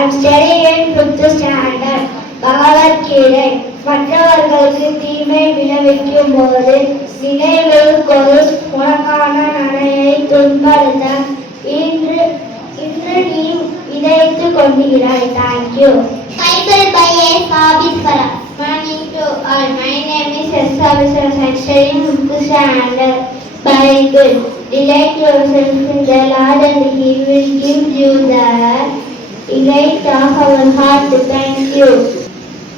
am studying fifth standard. Bhagavad Gita. மற்றவர்களுக்கு தீமை விளைவிக்கும் போது நினைவில் கொள், உனக்கான நன்மையை துன்படுத்த இன்று நீ விதைத்துக் கொண்டிருக்கிறாய். Thank you. Bible by S. Abhiswara. Morning to all. My name is S. Abhiswara. I am studying fifth standard. Bible. Delight yourself in the Lord and He will give you the delight of our heart. Thank you.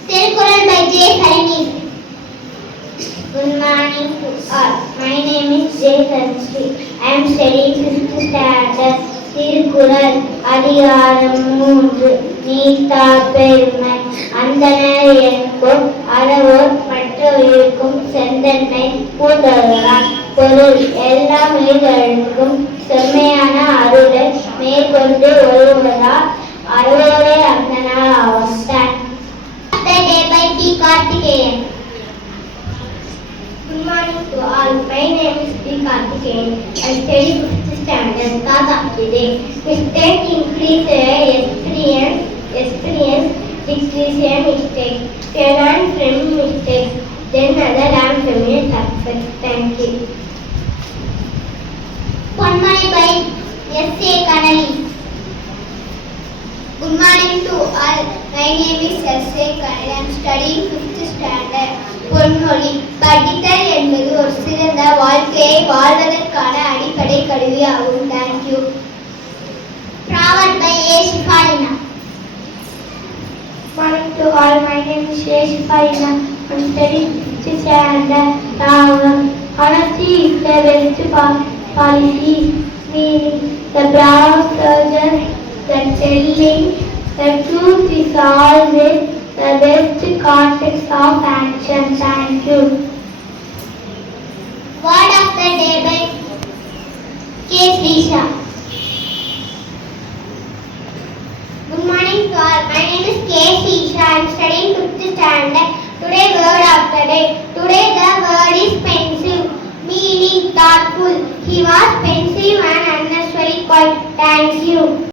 Tirukkural by J. Harini. Good morning to all. My name is J. Harini. I am studying fifth standard. Thirukkural. அதிகாரம் 3. நீத்தா பெருமை. அந்தணர் என்போர் அறவோர் மற்ற உயிருக்கும் செந்தன்மை பூண்டவர்களாம். பொருள். எல்லா மனிதர்களுக்கும் செம்மையான அருளை மேற்கொண்டு வருவதால் அறவோரே அந்தணர் ஆவார். Good morning to all. My name is D. Karthikeyan. I study fifth standard. Thought of the day. Mistake increase experience decrease mistake. If you learn from mistakes, then other learn from your success. Thank you. Ponmani by S.A. Kanali. Good morning to all. My name is S.A. Kanali. I am studying fifth standard. பொன்மொழி. படித்தல் என்பது ஒரு சிறந்த வாழ்க்கையை வாழ்வதற்கான அடிப்படை கருவியாகும். Thank you. Proverb by A. Shifalina. Morning to all. My name is Shifalina. I am studying fifth standard. Honesty is the best policy, meaning the broad surgeon that telling the truth is always the best context of action. Thank you. Word of the day by K. Srisha. Good morning to all. My name is K. Srisha. I am studying fifth standard. Today word of the day. Today the word is pensive, meaning thoughtful. He was pensive and unnecessarily quiet. Thank you.